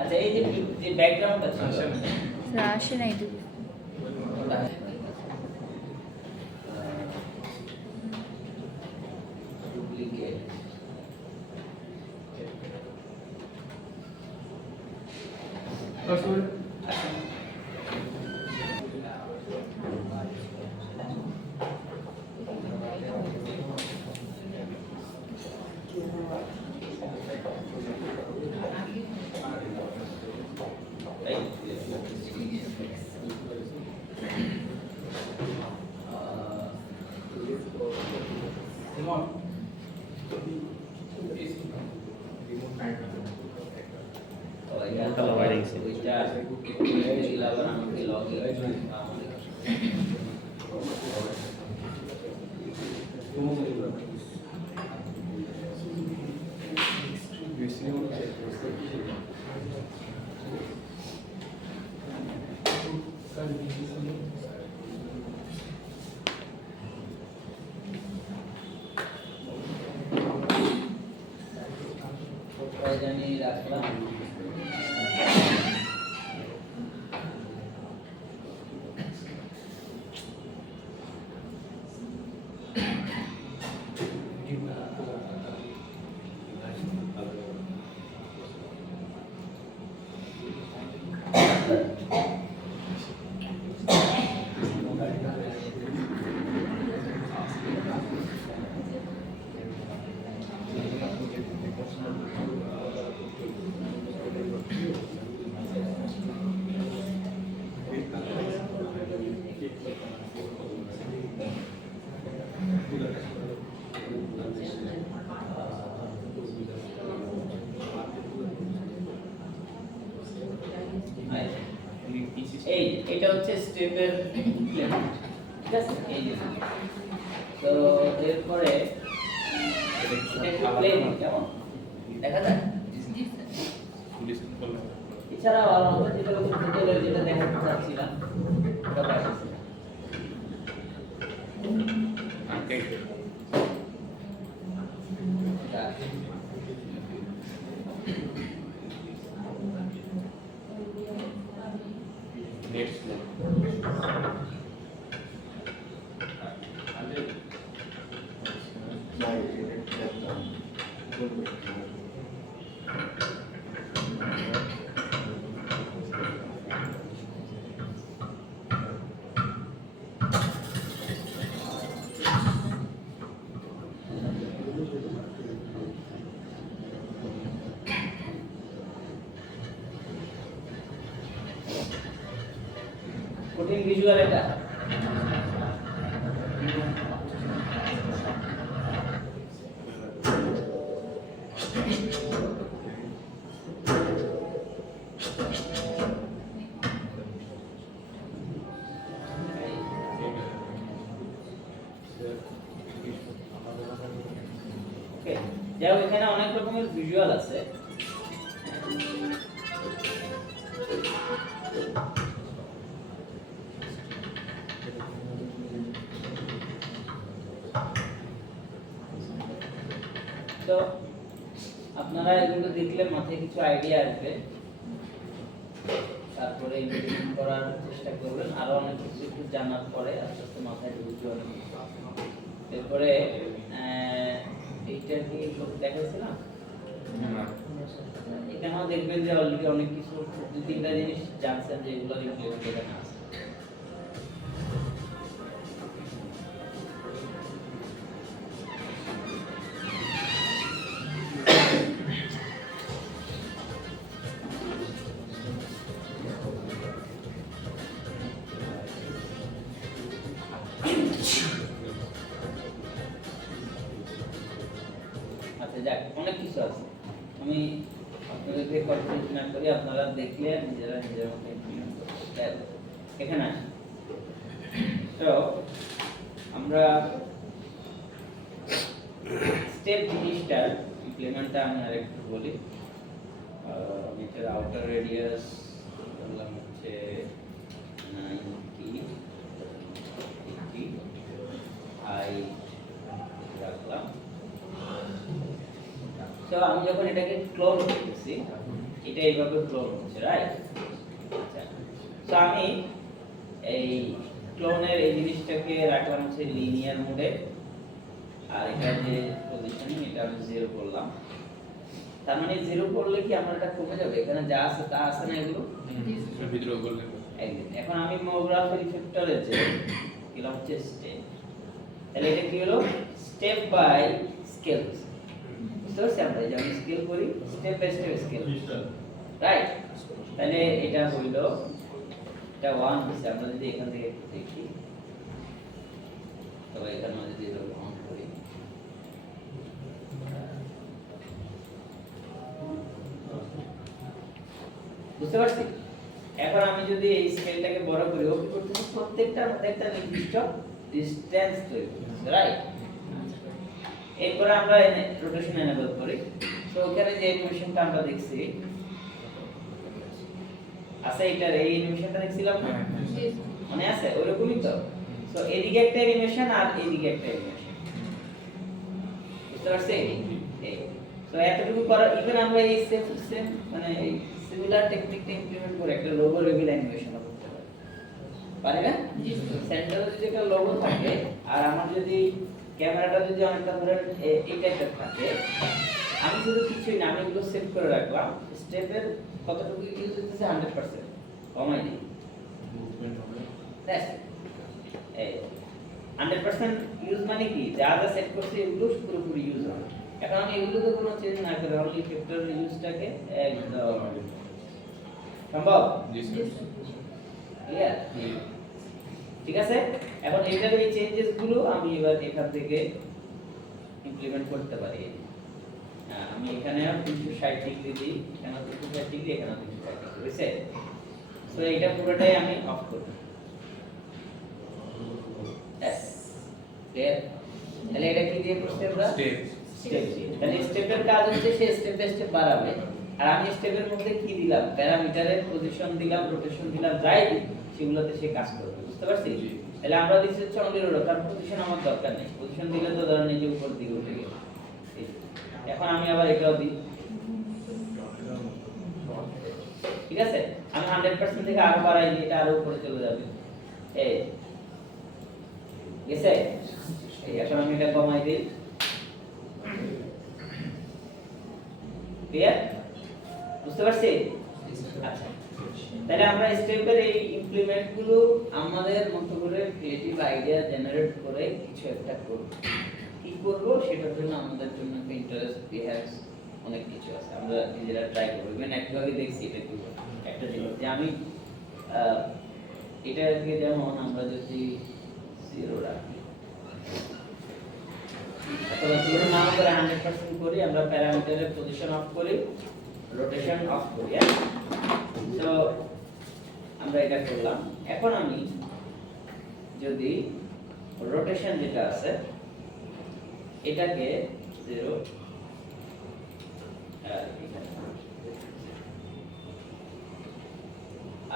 আচ্ছা এই যে যে ব্যাকগ্রাউন্ডটা ছিল আসে নাই তো ডুপ্লিকেট জানি রাখলাম এই এটা হচ্ছে স্টেপের ইমপ্লিমেন্ট ঠিক আছে এই যে তো এরপরে এটা প্লে কেমন দেখা যায় এছাড়া আমরা যেটা যেটা দেখাতে চাচ্ছিলাম ওটা পাচ্ছি কঠিন ভিজুয়াল এটা ওকে যাও এখানে অনেক রকমের ভিজুয়াল আছে তো আপনারা এগুলো দেখলে মাথায় কিছু আইডিয়া আসবে তারপরে ইমপ্লিমেন্ট করার চেষ্টা করবেন আরো অনেক কিছু জানার পরে আস্তে আস্তে মাথায় ঢুকবে এরপরে এইটা কি দেখাইছিলাম এখানেও দেখবেন যে অলরেডি অনেক কিছু দু তিনটা জিনিস জানছেন যেগুলো ইমপ্লিমেন্ট এখানে আছে যাক অনেক কিছু আছে আমি আপনাদেরকে কনফিউজ না করি আপনারা দেখলে নিজেরা নিজের মতো ইমপ্লিমেন্ট করতে এখানে আসি তো আমরা স্টেপ জিনিসটার ইমপ্লিমেন্টটা আমি আরেকটু বলি মিটার আউটার রেডিয়াস বললাম হচ্ছে 90 আই রাখলাম তো আমি যখন এটাকে ক্লোজ করতেছি এটা এইভাবে ক্লোন হচ্ছে, রাইট? আচ্ছা, তো আমি এই ক্লোনের এই জিনিসটাকে রাখলাম হচ্ছে লিনিয়ার মোডে, আর এটা যে পজিশনিং এটা আমি 0 করলাম। তার মানে 0 করলে কি আমার এটা কমে যাবে? এখানে যা আছে তা আছে না এগুলো বিদ্রোহ করলে একদম। এখন আমি মোগ্রাফের ইফেক্টরে যে এগুলো হচ্ছে স্টেপ, তাহলে এটা কি হলো? Step by scale. বুঝতে পারছি আমরা যে আমি স্কেল করি step by step scale, right? তাহলে এটা হইল এটা 1 হচ্ছে। আমরা যদি এখান থেকে একটু দেখি, তবে এখানে যদি এটা অন করি, বুঝতে পারছি? এখন আমি যদি এই স্কেলটাকে বড় করি, ও কি করতেছে? প্রত্যেকটার মধ্যে একটা নির্দিষ্ট ডিসটেন্স তৈরি করতেছে, রাইট? এরপরে আমরা রোটেশন এনেবল করি। সো ওখানে যে অ্যানিমেশনটা আমরা দেখছি আছে, এটার এই অ্যানিমেশনটা দেখছিলাম না, মনে আছে? ওইরকমই তো। সো এদিকে একটা অ্যানিমেশন আর এদিকে একটা অ্যানিমেশন, বুঝতে পারছি? এই সো এতটুকু করার ইভেন আমরা এই সেম মানে এই সিমিলার টেকনিকটা ইমপ্লিমেন্ট করে একটা লোগো রিভিল অ্যানিমেশন করতে পারি, পারি না? সেন্টারে যদি একটা লোগো থাকে আর আমার যদি ক্যামেরাটা যদি অনেকটা ধরে এই টাইপের থাকে, আমি শুধু কিছুই না, আমি এগুলো সেভ করে রাখলাম। স্টেপের কতটুকু ইউজ হচ্ছে 100% কমাই দিই, এই 100% ইউজ মানে কি? যা যা সেট করছি এগুলো পুরোপুরি ইউজ হবে। এখন আমি এগুলোতে কোনো চেঞ্জ না করে অনলি ফ্যাক্টর ইউজটাকে একদম সম্ভব? জি স্যার। ক্লিয়ার? ঠিক আছে। এখন এটার এই চেঞ্জেস গুলো আমি এবার এখান থেকে ইমপ্লিমেন্ট করতে পারি। আমি এখানে 360 ডিগ্রি দিই, এখানে 360 ডিগ্রি, এখানে 360 ডিগ্রি, বুঝছে? সো এটা পুরোটাই আমি অফ করব। S clear? তাহলে এটা কি দিয়ে করতে আমরা? স্টেপ দিয়ে। তাহলে স্টেপের কাজ হচ্ছে সে স্টেপ বাই স্টেপ বাড়াবে, আর আমি স্টেপের মধ্যে কি দিলাম? প্যারামিটারের পজিশন দিলাম, রোটেশন দিলাম, যাই দিই সেগুলোতে সে কাজ করবে, বুঝতে পারছি? তাহলে আমরা দিচ্ছি হচ্ছে অনলি রোটেশন, কারণ পজিশন আমার দরকার নেই। পজিশন দিলে তো ধরেন এই যে উপর দিকে উঠে গেল। এখন আমি আবার এটাও দিই, ঠিক আছে? আমি 100% থেকে আরো বাড়াই দিই, এটা আরো উপরে চলে যাবে। এই গেছে? এই এখন আমি এটা কমাই দিই, ক্লিয়ার? বুঝতে পারছি? আচ্ছা, তাহলে আমরা স্টেপের এই ইমপ্লিমেন্ট গুলো আমাদের মতো করে ক্রিয়েটিভ আইডিয়া জেনারেট করে কিছু একটা করব। কি করব সেটার জন্য আমাদের জন্য একটা ইন্টারেস্ট বিহেভস অনেক কিছু আছে, আমরা নিজেরা ট্রাই করব। ইভেন একভাবে দেখছি এটা কি একটা জিনিস যে আমি এটাকে যেমন আমরা যদি 0 রাখি অথবা 0 না করে 100% করি, আমরা প্যারামিটারের পজিশন অফ করি, রোটেশন অফ করি, তো আমরা এটা করলাম। এখন আমি যদি রোটেশন যেটা আছে এটাকে 0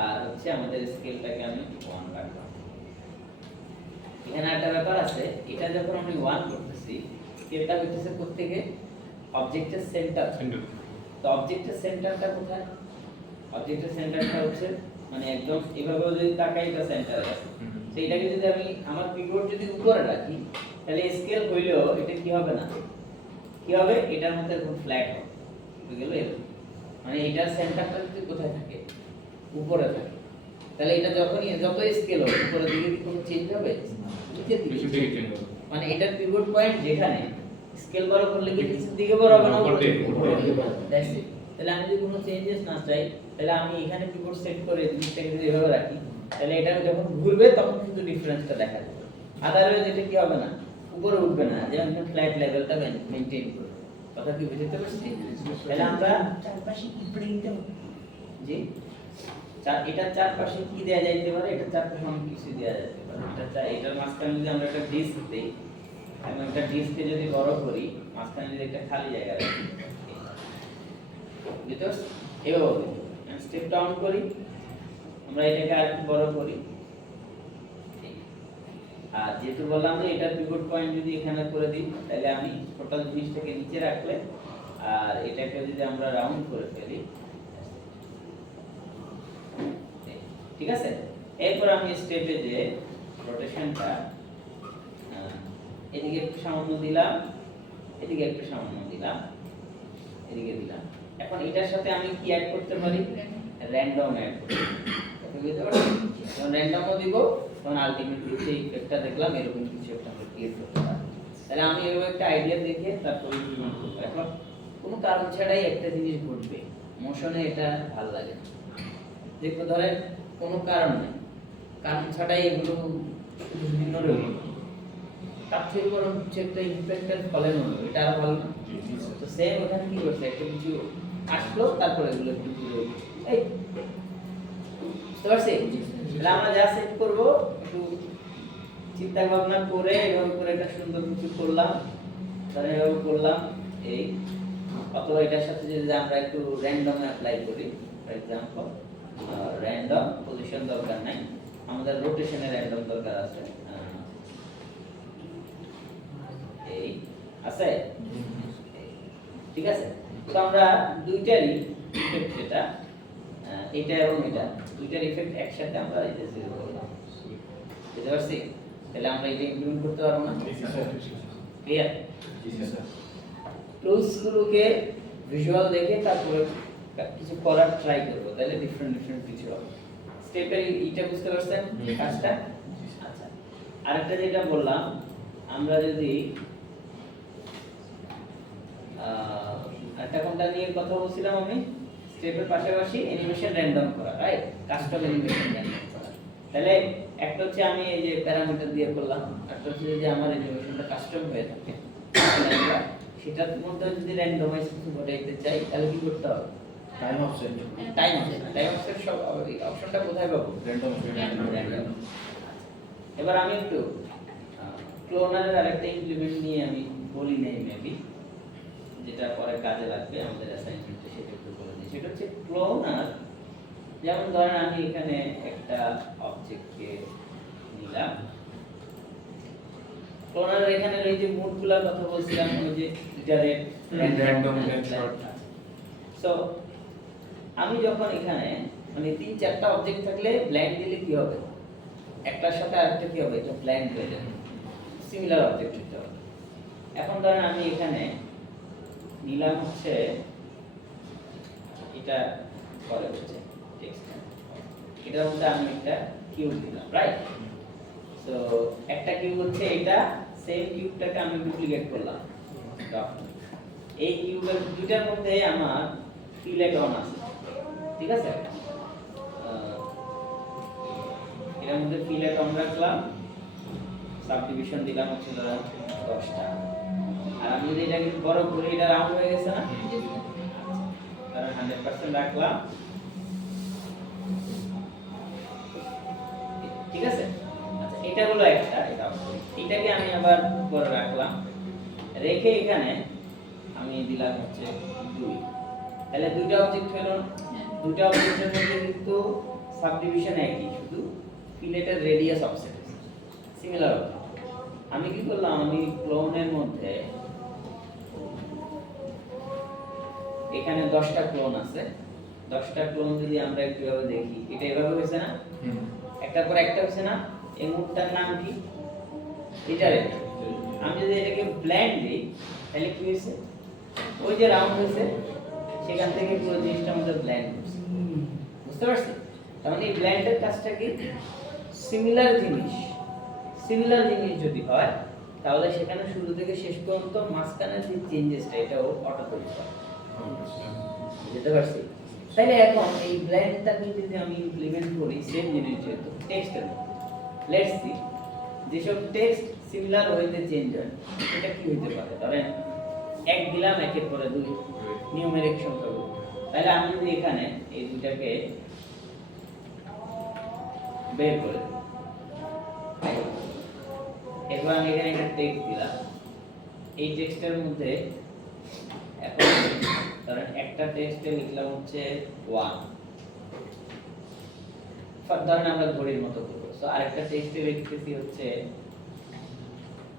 আর হচ্ছে আমাদের স্কেলটাকে আমি 1 রাখলাম। এখানে একটা ব্যাপার আছে, এটা যখন আমি 1 করতেছি, স্কেলটা হইতেছে কোত্থেকে? অবজেক্টের সেন্টার। তো অবজেক্টের সেন্টারটা কোথায়? অবজেক্টের সেন্টারটা হচ্ছে মানে একদম এভাবে যদি তাকাই এটা সেন্টারে আছে। তো এটাকে যদি আমি আমার পিভট যদি উপরে রাখি, তাহলে স্কেল হইলেও এটা কি হবে না? কি হবে? এটার মধ্যে খুব ফ্ল্যাট হবে, বুঝে গেল? মানে এটার সেন্টারটা যদি কোথায় থাকে? উপরে থাকে। তাহলে এটা যখনই যত স্কেল হবে উপরের দিকে কি কোনো চেঞ্জ হবে? নিচের দিকে চেঞ্জ হবে। মানে এটার পিভট পয়েন্ট যেখানে, স্কেল বড় করলে কি নিচের দিকে বড় হবে না উপরের দিকে? That's it. তাহলে আমি যদি কোনো চেঞ্জেস না চাই, তাহলে আমি এখানে পিভট সেট করে জিনিসটাকে যদি এভাবে রাখি, তাহলে এটা যখন ঘুরবে তখন কিন্তু ডিফারেন্সটা দেখা যাবে। আদারওয়াইজ এটা কি হবে না? উপরে উঠবে না, যেমন ফ্ল্যাট লেভেলটা মেইনটেইন করবে। কথা কি বুঝতে পারছি? তাহলে আমরা চারপাশে কি প্রিন্ট দেব? জি, এটার চারপাশে কি দেয়া যাইতে পারে? এটার চারপাশে অনেক কিছু দেয়া যাইতে পারে। এটার মাঝখানে যদি আমরা একটা ডিস্ক দেই, আমি একটা ডিস্ককে যদি বড় করি, মাঝখানে যদি একটা খালি জায়গা রাখি, বুঝতে পারছি? এভাবে স্টেপ ডাউন করি, আমরা এটাকে আরেকটু বড় করি। আর যেহেতু বললাম যে এটা পিভট পয়েন্ট যদি এখানে করে দিই, তাহলে আমি টোটাল জিনিসটাকে নিচে রাখলে, আর এটাকে যদি আমরা রাউন্ড করে ফেলি, ঠিক আছে। এরপর আমি স্টেপে যে রোটেশনটা এদিকে একটু সামান্য দিলাম, এদিকে একটু সামান্য দিলাম, এদিকে দিলাম। এখন এটার সাথে আমি কি অ্যাড করতে পারি? র্যান্ডম অ্যাড করতে পারি। যখন র্যান্ডমও দিব তখন আলটিমেটলি সেই ইফেক্টটা দেখলাম এরকম কিছু একটা আমরা ক্রিয়েট করতে পারি। তাহলে আমি এরকম একটা আইডিয়া দেখে তারপর ইমপ্লিমেন্ট করব। এখন কোনো কারণ ছাড়াই একটা জিনিস ঘটবে, মোশনে এটা ভালো লাগে না। দেখো ধরেন কোনো কারণ নেই, কারণ ছাড়াই এগুলো শুধু ভিন্ন রইল, তার থেকে বরং হচ্ছে একটা ইমপ্যাক্টের ফলে হলো, এটা আরো ভালো না? তো সেম ওখানে কি করছে, একটা কিছু আসলো তারপরে এগুলো একটু ঘুরে এই বুঝতে পারছি? তাহলে আমরা যা সেট করবো একটু চিন্তা ভাবনা করে এভাবে করে একটা সুন্দর কিছু করলাম, তাহলে এভাবে করলাম এই, অথবা এটার সাথে যদি আমরা একটু র্যান্ডম অ্যাপ্লাই করি, ফর এক্সাম্পল র্যান্ডম পজিশন দরকার নাই, আমাদের রোটেশনে র্যান্ডম দরকার আছে। এই আছে, ঠিক আছে। তো আমরা দুইটারই ইফেক্ট, যেটা এটা এবং এটা দুইটার ইফেক্ট একসাথে আমরা এই যে জিরো করলাম, বুঝতে পারছি? তাহলে আমরা এটা ইমপ্লিমেন্ট করতে পারবো না? ক্লিয়ার? টুলস গুলোকে ভিজুয়াল দেখে তারপরে কিছু করার ট্রাই করব, তাহলে ডিফারেন্ট কিছু হবে। স্টেপের এটা বুঝতে পারছেন কাজটা? আচ্ছা, আরেকটা যেটা বললাম, আমরা যদি একটা কোনটা নিয়ে কথা বলছিলাম আমি, স্টেপের পাশাপাশি অ্যানিমেশন র্যান্ডম করা, রাইট? কাস্টম অ্যানিমেশন র্যান্ডম করা। তাহলে একটা হচ্ছে আমি এই যে প্যারামিটার দিয়ে করলাম, একটা হচ্ছে যদি আমার অ্যানিমেশনটা কাস্টম হয়ে থাকে, সেটার মধ্যে যদি র্যান্ডমাইজ কিছু ঘটাইতে চাই তাহলে কি করতে হবে? টাইম অফসেট সব অপশনটা কোথায় পাবো? র্যান্ডম। এবার আমি একটু ক্লোনারের আরেকটা ইমপ্লিমেন্ট নিয়ে আমি বলি নাই মেবি, যেটা পরে কাজে লাগবে আমাদের অ্যাসাইনমেন্টে, সেটা একটু বলে দিই। সেটা হচ্ছে ক্লোনার, যেমন ধরেন আমি এখানে একটা অবজেক্টকে নিলাম, ক্লোনার এখানে এই যে মোডগুলোর কথা বলছিলাম, ওই যে ইটারেট র্যান্ডম শর্ট। সো আমি যখন এখানে মানে 3-4টা অবজেক্ট থাকলে ব্ল্যান্ড দিলে কি হবে? একটার সাথে আরেকটা কি হবে? এটা ব্ল্যান্ড হয়ে যাবে, সিমিলার অবজেক্ট হতে হবে। এখন ধরেন আমি এখানে নিলাম হচ্ছে এটা পরে হচ্ছে টেক্সট, এটার মধ্যে আমি একটা কিউব দিলাম, রাইট? সো একটা কিউব হচ্ছে এটা, সেম কিউবটাকে আমি ডুপ্লিকেট করলাম। এই কিউবের দুইটার মধ্যে আমার ফিলেট অন আছে, ঠিক আছে? এর মধ্যে ফিলেট অন রাখলাম, সাবডিভিশন দিলাম হচ্ছে 10টা, আর আমি যদি এটাকে বড় করি, এটা রাউন্ড হয়ে গেছে না? কারণ 100% রাখলাম, ঠিক আছে? আচ্ছা, এটা হলো একটা, এটাকে আমি আবার উপরে রাখলাম, রেখে এখানে আমি দিলাম হচ্ছে 2, তাহলে দুইটা অবজেক্ট হলো। দুইটা অবজেক্টের মধ্যে কিন্তু সাবডিভিশন একই, শুধু ফিলেটের রেডিয়াস অফসেট সিমিলার। আমি কি করলাম, আমি ক্লোনের মধ্যে এখানে 10টা ক্লোন আছে, 10টা ক্লোন যদি আমরা একইভাবে দেখি, এটা এভাবে হয়েছে না? একটার পর একটা হয়েছে না? এই মুখটার নাম কি? ইটারেট। আমি যদি এটাকে ব্ল্যান্ড দিই তাহলে কি হয়েছে? ওই যে রাউন্ড হয়েছে সেখান থেকে পুরো জিনিসটা আমাদের ব্ল্যান্ড হচ্ছে, বুঝতে পারছি? তার মানে এই ব্ল্যান্ডের কাজটা কি? সিমিলার জিনিস যদি হয় তাহলে সেখানে শুরু থেকে শেষ পর্যন্ত মাঝখানে যে চেঞ্জেসটা এটাও অটো তৈরি করে, বুঝতে পারছি? তাহলে এখন এই ব্ল্যান্ডটাকে যদি আমি ইমপ্লিমেন্ট করি সেম জিনিস, যেহেতু টেক্সটের লেটস সি যেসব টেক্সট সিমিলার ওয়েতে চেঞ্জ হয়, এটা কি হতে পারে? ধরেন 1 দিলাম, 1-এর পরে 2 নিউমেরিক সংখ্যাগুলো, তাহলে আমি যদি এখানে এই দুটাকে বের করে দিই, এরপর আমি এখানে একটা টেক্সট দিলাম, এই টেক্সটের মধ্যে এখন ধরেন একটা টেক্সটে লিখলাম হচ্ছে 1, ধরেন আমরা ঘড়ির মতো করবো। সো আরেকটা টেক্সটে লিখতেছি হচ্ছে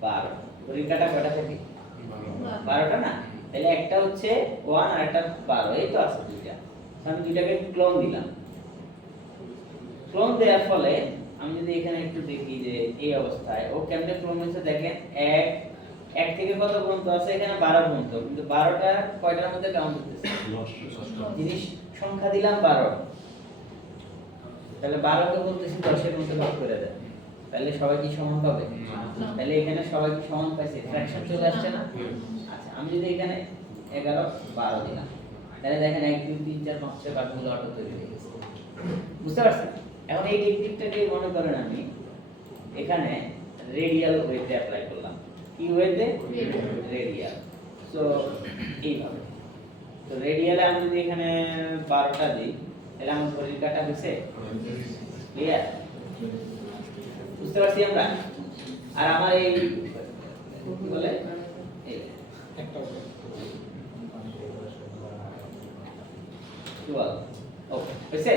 12, ঘড়ির কাঁটা কয়টা থাকে? 12টা না? তাহলে একটা হচ্ছে 1 আর একটা 12, এই তো আছে দুইটা। আমি দুইটাকে ক্লোন দিলাম, ক্লোন দেওয়ার ফলে আমি যদি এখানে একটু দেখি যে এই অবস্থায় ও কেমনে ক্লোন হয়েছে দেখেন, এক থেকে কত পর্যন্ত আছে, এখানে 12 পর্যন্ত, কিন্তু 12টা কয়টার মধ্যে কাউন্ট হতেছে? জিনিস সংখ্যা দিলাম 12, তাহলে 12 কে বলতেছি 10 এর মধ্যে ভাগ করে দেন, তাহলে সবাই কি সমান পাবে? তাহলে এখানে সবাই কি সমান পাইছে? ফ্র্যাকশন চলে আসছে না? আচ্ছা, আমি যদি এখানে 11 12 দিলাম, তাহলে দেখেন 1 2 3 4 5 6 বাকিগুলো অটো তৈরি হয়ে গেছে। বুঝতে পারছেন? এখন এই টেকনিকটাকে মনে করেন আমি এখানে রেডিয়াল ওয়েতে অ্যাপ্লাই করলাম। কি ওয়েতে? রেডিয়াল। সো এইভাবে, তো রেডিয়ালে আমি যদি এখানে 12টা দিই, তাহলে আমার ঘড়ির কাঁটা হয়েছে ক্লিয়ার? বুঝতে পারছি আমরা? আর আমার এই কি বলে এই একটা ওকে হয়েছে,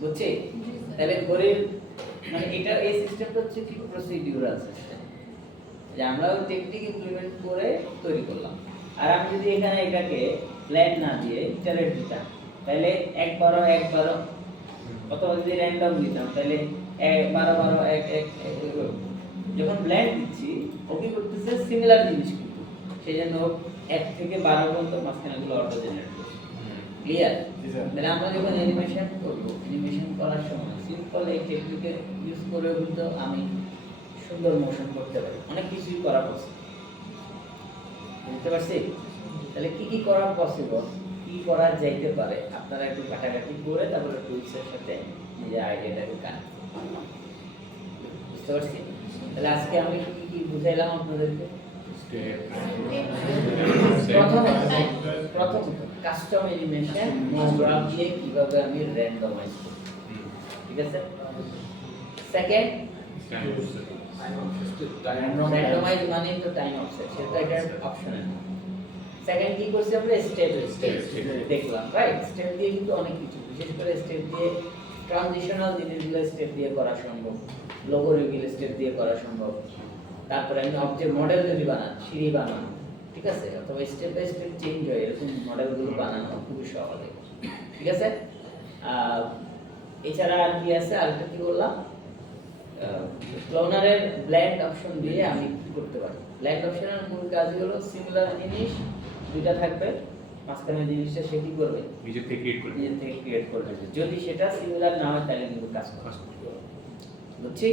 বুঝছি? তাহলে ঘড়ির মানে এটা এই সিস্টেমটা হচ্ছে কি প্রসিডিউরাল সিস্টেম, যে আমরা ওই টেকনিক ইমপ্লিমেন্ট করে তৈরি করলাম। আর আমি যদি এখানে এটাকে প্ল্যান না দিয়ে ইটারেট দিতাম, তাহলে 1 12 1 12, অথবা যদি র্যান্ডম দিতাম তাহলে 1 12 12 1 1 1। যখন ব্ল্যান্ড দিচ্ছি ও কি করতেছে? সিমিলার জিনিস, কিন্তু সেজন্য 1 থেকে 12 পর্যন্ত মাঝখানেগুলো অটো জেনারেট করছে। ক্লিয়ার? তাহলে আমরা যখন অ্যানিমেশন করব, অ্যানিমেশন করার সময় সিম্পল এই টেকনিকে ইউজ করে কিন্তু আমি সুন্দর মোশন করতে পারি, অনেক কিছুই করা পসিবল। বুঝতে পারছি? তাহলে কি কি করা পসিবল, কি করা যাইতে পারে, আপনারা একটু কাটাকাটি করে তারপরে টুলসের সাথে নিজের আইডিয়াটাকে কানেক্ট। বুঝতে পারছি? তাহলে আজকে আমি কি কি বুঝাইলাম আপনাদেরকে? প্রথম কাস্টম অ্যানিমেশন মোগ্রাফ দিয়ে কিভাবে আমি র্যান্ডমাইজ করব, ঠিক আছে? সেকেন্ড র্যান্ডমাইজ মানে তো টাইম অফসেট, সেটা একটা অপশনাল। সেকেন্ড কি করছি আমরা? স্টেপ দেখলাম, রাইট? স্টেপ দিয়ে কিন্তু অনেক কিছু, বিশেষ করে স্টেপ দিয়ে ট্রানজিশনাল জিনিসগুলো স্টেপ দিয়ে করা সম্ভব, লোগো রিভিল স্টেপ দিয়ে করা সম্ভব। তারপরে আমি অবজেক্ট মডেল যদি বানান, সিঁড়ি বানান, ঠিক আছে, অথবা স্টেপ বাই স্টেপ চেঞ্জ হয় এরকম মডেলগুলো বানানো খুবই সহজ, ঠিক আছে? এছাড়া আর কি আছে? আরেকটা কি বললাম, ক্লোনারের ব্লেন্ড অপশন দিয়ে আমি কি করতে পারি? ব্লেন্ড অপশনের মূল কাজই হলো সিমিলার জিনিস দুইটা থাকবে, মাঝখানে জিনিসটা সে কি করবে? নিজে থেকে ক্রিয়েট করবে। যদি সেটা সিমিলার না হয় তাহলে কিন্তু কাজ করবে। বুঝছি?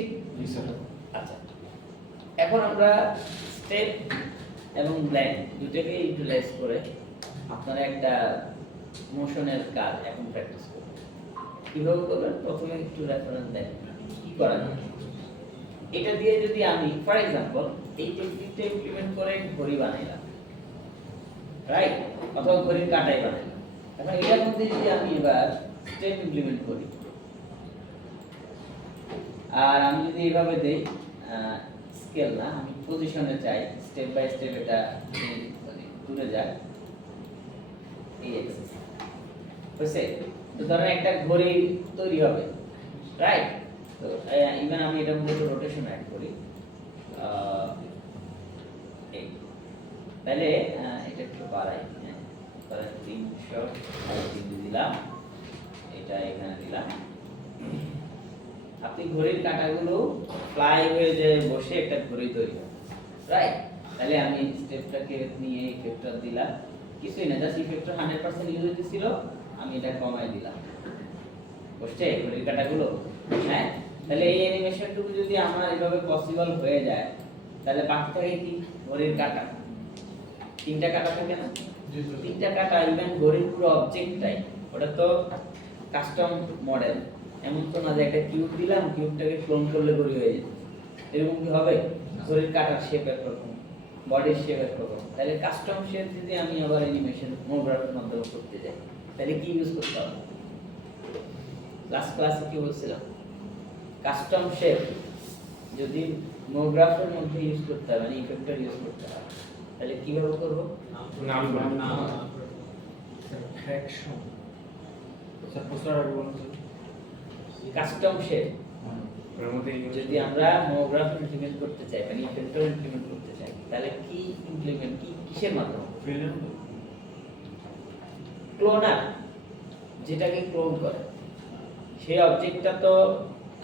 আচ্ছা, এখন আমরা স্টেপ এবং ব্লেন্ড দুটোকে ইউটিলাইজ করে আপনারা একটা মোশনের কাজ এখন প্র্যাকটিস করবেন। কিভাবে করবেন? প্রথমে একটু রেফারেন্স দেন কি করা যায়। এটা দিয়ে যদি আমি ফর এক্সাম্পল এই টেকনিকটা ইমপ্লিমেন্ট করে ঘড়ি বানাইলাম, রাইট, অথবা ঘড়ির কাঁটাই বানাইলাম, এখন এটার মধ্যে যদি আমি এবার স্টেপ ইমপ্লিমেন্ট করি, আর আমি যদি এইভাবে দেই, স্কেল না, আমি পজিশনে চাই, স্টেপ বাই স্টেপ এটা দূরে যায় এই এক্সিস, বুঝছে? তো ধরেন একটা ঘড়ি তৈরি হবে, রাইট? তো ইভেন আমি এটার মধ্যে রোটেশন অ্যাড করি, তাহলে এটা একটু বাড়াই, ধরেন 300 দিলাম, এটা এখানে দিলাম। আপনি ঘড়ির কাঁটাগুলো ফ্লাই হয়ে যে বসে একটা ঘড়ি তৈরি হয়, রাইট? তাহলে আমি স্টেপটাকে নিয়ে ইফেক্টর দিলাম, কিছুই না, জাস্ট ইফেক্টর 100% ইউজ হতেছিল, আমি এটা কমাই দিলাম, বুঝছে ঘড়ির কাঁটাগুলো? হ্যাঁ, তাহলে এই অ্যানিমেশনটুকু যদি আমার এভাবে পসিবল হয়ে যায়, তাহলে বাকি থাকে কি? ঘড়ির কাঁটা, 3টা কাঁটা থাকে না? 3টা কাঁটা, ইভেন ঘড়ির পুরো অবজেক্টটাই, ওটা তো কাস্টম মডেল, এমন তো না যে একটা কিউব দিলাম, কিউবটাকে ক্লোন করলে ঘড়ি হয়ে যেত, এরকম কি হবে? ঘড়ির কাটার শেপ একরকম, বডির শেপ একরকম, তাহলে কাস্টম শেপ যদি আমি আবার অ্যানিমেশন মোগ্রাফের মাধ্যমে করতে যাই, তাহলে কি ইউজ করতে হবে? লাস্ট ক্লাসে কি বলছিলাম? কাস্টম শেপ যদি মোগ্রাফের মধ্যে ইউজ করতে হবে, মানে ইফেক্টর ইউজ করতে হবে, তাহলে কিভাবে করব? ফ্র্যাকশন সাপোজটার বলুন, কাস্টম শেপ যদি আমরা মোগ্রাফ ইমপ্লিমেন্ট করতে চাই, মানে ইফেক্টর ইমপ্লিমেন্ট করতে চাই, তাহলে কি ইমপ্লিমেন্ট, কিসের মাধ্যমে? ক্লোনার, যেটাকে ক্লোন করে, সেই অবজেক্টটা তো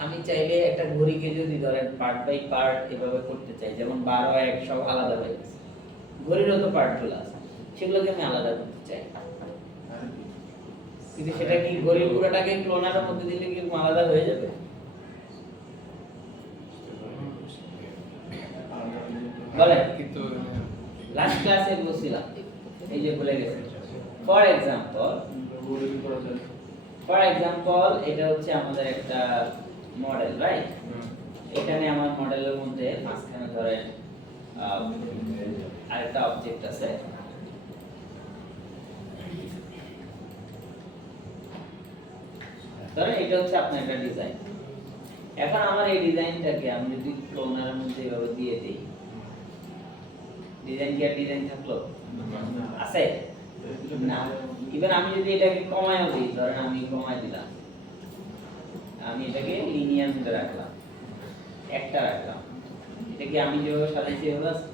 আমি চাইলে একটা ঘড়িকে যদি ধরেন পার্ট বাই পার্ট এভাবে করতে চাই, যেমন 12 আর 1 সব আলাদা হয়ে গেছে, ঘড়িরও তো পার্টগুলো আছে, সেগুলোকে আমি আলাদা করতে চাই। কিন্তু সেটা কি ঘড়ির পুরোটাকে ক্লোনারের মধ্যে দিলে কি আলাদা হয়ে যাবে? বলেন, কিন্তু লাস্ট ক্লাসে বলছিলাম, এই যে ভুলে গেছি। ফর এক্সাম্পল এটা হচ্ছে আমাদের একটা মডেল, রাইট? এখানে আমার মডেলের মধ্যে মাঝখানে ধরেন আরেকটা অবজেক্ট আছে, ধরেন এটা হচ্ছে আপনার একটা ডিজাইন। এখন আমার এই ডিজাইনটাকে আমি যদি ক্লোনারের মধ্যে এভাবে দিয়ে দিই, ডিজাইন কি আর ডিজাইন থাকলো? আছে না। ইভেন আমি যদি এটাকে কমায়ও দিই, ধরেন আমি কমায় দিলাম, আমি এটাকে লিনিয়ার মধ্যে রাখলাম, একটা রাখলাম, এটা কি আমি যেভাবে সাজাইছি এভাবে আছে?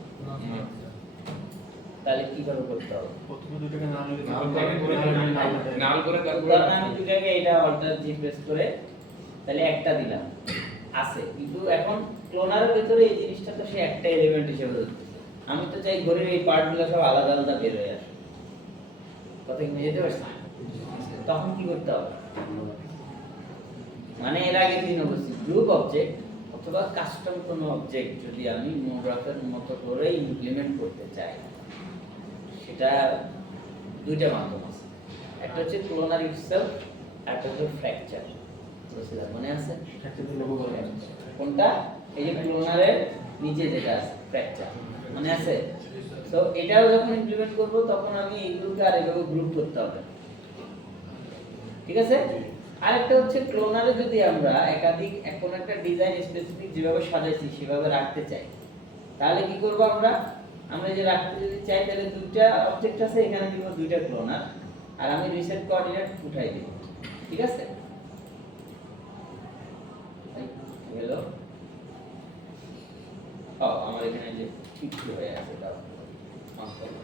তাহলে কিভাবে করতে হবে? প্রথমে দুটোকে নাম লিখে নাল করে তারপর ধরেন আমি দুটাকে এটা অল্টার জি প্রেস করে তাহলে একটা দিলাম, আছে, কিন্তু এখন ক্লোনারের ভিতরে এই জিনিসটা তো সে একটা এলিমেন্ট হিসেবে ধরতেছে। আমি তো চাই ঘড়ির এই পার্টগুলো সব আলাদা আলাদা বের হয়ে আসে, কথা কি বুঝতে পারছেন? তখন কি করতে হবে? মানে এর আগে দিন অবশ্যই গ্রুপ অবজেক্ট অথবা কাস্টম কোনো অবজেক্ট যদি আমি মোগ্রাফের মতো করে ইমপ্লিমেন্ট করতে চাই, সেটা দুইটা মাধ্যম আছে। একটা হচ্ছে ক্লোনার ইটসেলফ, একটা হচ্ছে ফ্র্যাকচার। বুঝছিলাম, মনে আছে কোনটা? এই যে ক্লোনারের নিচে যেটা আছে ফ্র্যাকচার, মনে আছে? সো এটাও যখন ইমপ্লিমেন্ট করব তখন আমি এইগুলোকে আর এভাবে গ্রুপ করতে হবে, ঠিক আছে? আরেকটা হচ্ছে ক্লোনারে যদি আমরা একাধিক কোন একটা ডিজাইন স্পেসিফিক যেভাবে সাজাইছি সেভাবে রাখতে চাই, তাহলে কি করব আমরা? আমরা যে রাখতে যদি চাই তাহলে দুইটা অবজেক্ট আছে, এখানে দিব দুইটা ক্লোনার, আর আমি রিসেট কোঅর্ডিনেট উঠাই দেব, ঠিক আছে? হ্যালো, আমার এখানে যে 50 হয়ে আছে দাও মাফ করো,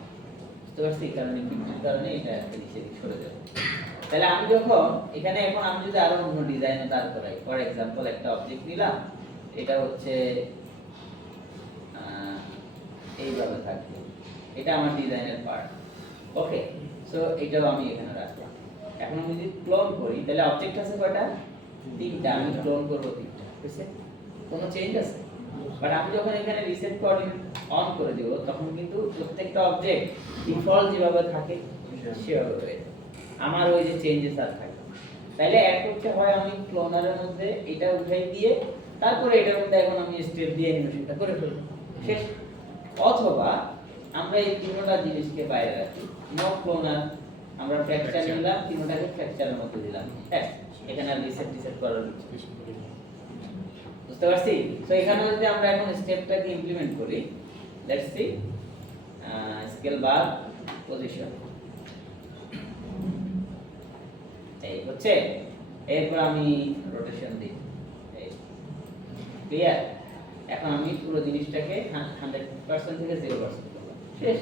বুঝতে পারছি? কারণ এই 50 কারণে এটা একটা নিচে সরে যাবে। তাহলে আমি যখন এখানে এখন আমি যদি আরো অন্য ডিজাইনও দাঁড় করাই, ফর এক্সাম্পল একটা অবজেক্ট নিলাম, এটা হচ্ছে এইভাবে থাকবে, এটা আমার ডিজাইনের পার্ট, ওকে? সো এটাও আমি এখানে রাখলাম। এখন আমি যদি ক্লোন করি তাহলে অবজেক্ট আছে কয়টা? তিনটা, আমি ক্লোন করব তিনটা, বুঝছে? কোনো চেঞ্জ আছে? বাট আমি যখন এখানে রিসেট কোঅর্ডিনেট অন করে দেব তখন কিন্তু প্রত্যেকটা অবজেক্ট ডিফল্ট যেভাবে থাকে সেভাবে হয়ে যাবে, আমার ওই যে চেঞ্জেস আর থাকে। তাইলে এক হচ্ছে হয় আমি ক্লোনারের মধ্যে এটা উঠাই দিয়ে তারপরে এটার মধ্যে এখন আমি স্টেপ দিয়ে অ্যানিমেশনটা করে ফেলবো, শেষ। অথবা আমরা এই তিনটা জিনিসকে বাইরে রাখি, নো ক্লোনার, আমরা ফ্র্যাকচার নিলাম, তিনটাকে ফ্র্যাকচারের মধ্যে দিলাম, হ্যাঁ, এখানে আর রিসেট করার কিছু, বুঝতে পারছি? সো এখানে যদি আমরা এখন স্টেপটাকে ইমপ্লিমেন্ট করি, let's see, scale bar position, এই হচ্ছে, এরপর আমি রোটেশন দিই, এই ক্লিয়ার? এখন আমি পুরো জিনিসটাকে 100% থেকে 0% করলাম, শেষ।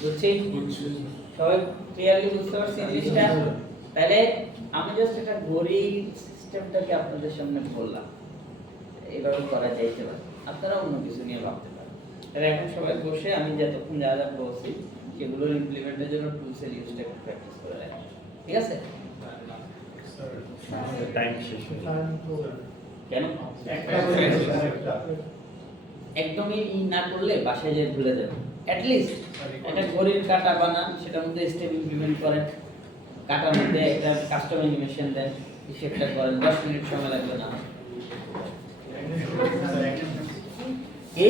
বুঝছি? সবাই ক্লিয়ারলি বুঝতে পারছি জিনিসটা? তাহলে আমি জাস্ট একটা ঘড়ি সিস্টেমটাকে আপনাদের সামনে বললাম, এইভাবে করা যাইতে পারে, আপনারা অন্য কিছু নিয়ে ভাবতে পারেন। তাহলে এখন সবাই বসে আমি যতক্ষণ যা যা বলছি সেগুলোর ইমপ্লিমেন্টের জন্য টুলসের ইউজটা একটু প্র্যাকটিস করে রাখেন, ঠিক আছে? টাইম শেষ হয়ে গেছে। কেন? একদমই না করলে বাসায় যেয়ে ভুলে যাবেন। অ্যাট লিস্ট একটা ঘড়ির কাঁটা বানান, সেটার মধ্যে স্টেপ ইমপ্লিমেন্ট করেন, কাঁটার মধ্যে একটা কাস্টম অ্যানিমেশন দেন, সেটা করেন, 10 মিনিট সময় লাগবে না। কি